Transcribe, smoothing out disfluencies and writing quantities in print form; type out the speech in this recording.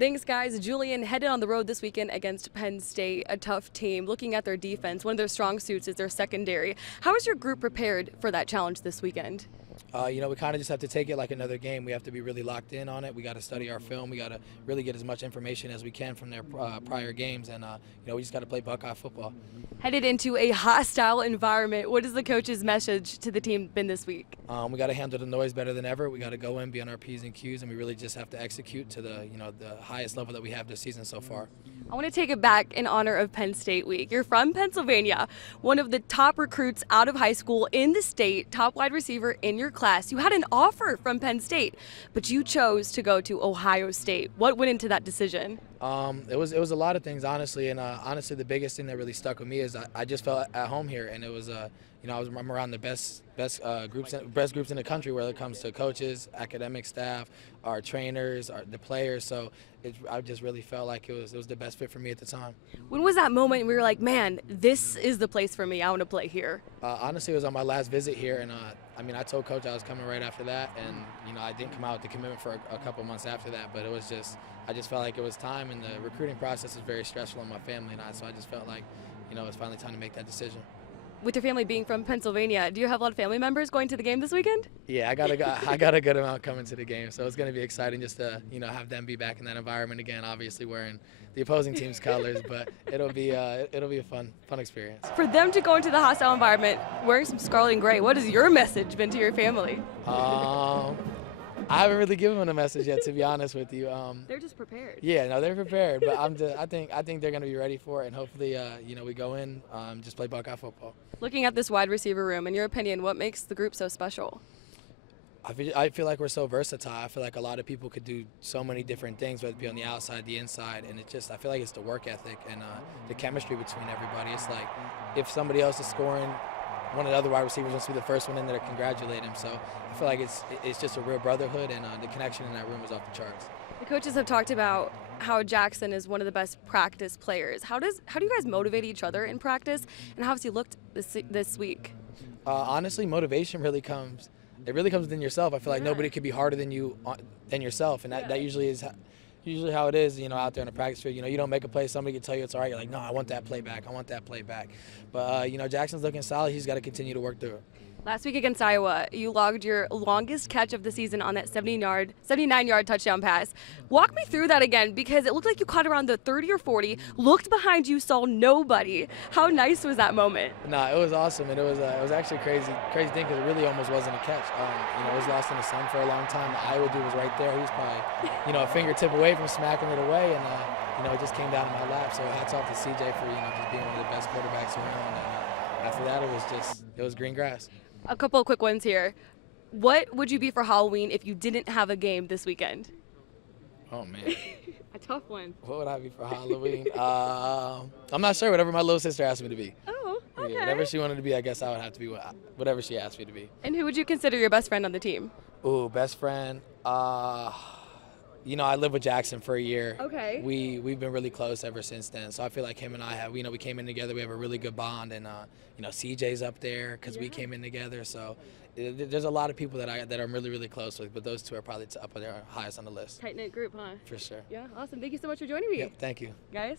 Thanks, guys. Julian headed on the road this weekend against Penn State, a tough team. Looking at their defense, one of their strong suits is their secondary. How is your group prepared for that challenge this weekend? We kind of just have to take it like another game. We have to be really locked in on it. We got to study our film. We got to really get as much information as we can from their prior games, and we just got to play Buckeye football. Headed into a hostile environment, what is the coach's message to the team been this week? We got to handle the noise better than ever. We got to go in, be on our P's and Q's, and we really just have to execute to the highest level that we have this season so far. I want to take it back in honor of Penn State Week. You're from Pennsylvania, one of the top recruits out of high school in the state, top wide receiver in your class. You had an offer from Penn State, but you chose to go to Ohio State. What went into that decision? It was a lot of things, honestly, and honestly, the biggest thing that really stuck with me is I just felt at home here, and it was I'm around the best groups in the country where it comes to coaches, academic staff, our trainers, the players. So I just really felt like it was the best fit for me at the time. When was that moment we were like, man, this is the place for me, I want to play here? Honestly, it was on my last visit here, and I told Coach I was coming right after that, and I didn't come out with the commitment for a couple months after that, but I just felt like it was time, and the recruiting process is very stressful on my family and I, so I just felt like it's finally time to make that decision. With your family being from Pennsylvania, do you have a lot of family members going to the game this weekend? Yeah, I got a good amount coming to the game, so it's going to be exciting just to have them be back in that environment again. Obviously wearing the opposing team's colors, but it'll be a fun experience. For them to go into the hostile environment wearing some scarlet and gray, what has your message been to your family? I haven't really given them a message yet, to be honest with you. They're just prepared. Yeah, no, they're prepared, but I think they're going to be ready for it, and hopefully, we go in, just play Buckeye football. Looking at this wide receiver room, in your opinion, what makes the group so special? I feel like we're so versatile. I feel like a lot of people could do so many different things, whether it be on the outside, the inside, and I feel like it's the work ethic and the chemistry between everybody. It's like if somebody else is scoring, one of the other wide receivers wants to be the first one in there to congratulate him. So I feel like it's just a real brotherhood, and the connection in that room is off the charts. The coaches have talked about how Jackson is one of the best practice players. How do you guys motivate each other in practice, and how has he looked this week? Honestly, motivation really comes within yourself. I feel like nobody could be harder than yourself, and that usually is how it is, out there in the practice field. You don't make a play, somebody can tell you it's all right. You're like, no, I want that play back. But, Jackson's looking solid. He's got to continue to work through it. Last week against Iowa, you logged your longest catch of the season on that 79-yard touchdown pass. Walk me through that again, because it looked like you caught around the 30 or 40, looked behind you, saw nobody. How nice was that moment? No, it was awesome, and it was actually a crazy thing, because it really almost wasn't a catch. It was lost in the sun for a long time. The Iowa dude was right there. He was probably, a fingertip away from smacking it away, and it just came down in my lap. So hats off to CJ for just being one of the best quarterbacks around. And after that, it was green grass. A couple of quick ones here. What would you be for Halloween if you didn't have a game this weekend? Oh, man. A tough one. What would I be for Halloween? I'm not sure. Whatever my little sister asked me to be. Oh, okay. Yeah, whatever she wanted to be, I guess I would have to be whatever she asked me to be. And who would you consider your best friend on the team? Ooh, best friend. I lived with Jackson for a year. Okay. We've been really close ever since then. So I feel like him and I have, we came in together. We have a really good bond, and CJ's up there because we came in together. So there's a lot of people that I'm really, really close with, but those two are probably up there highest on the list. Tight knit group, huh? For sure. Yeah, awesome. Thank you so much for joining me. Yep, thank you. Guys.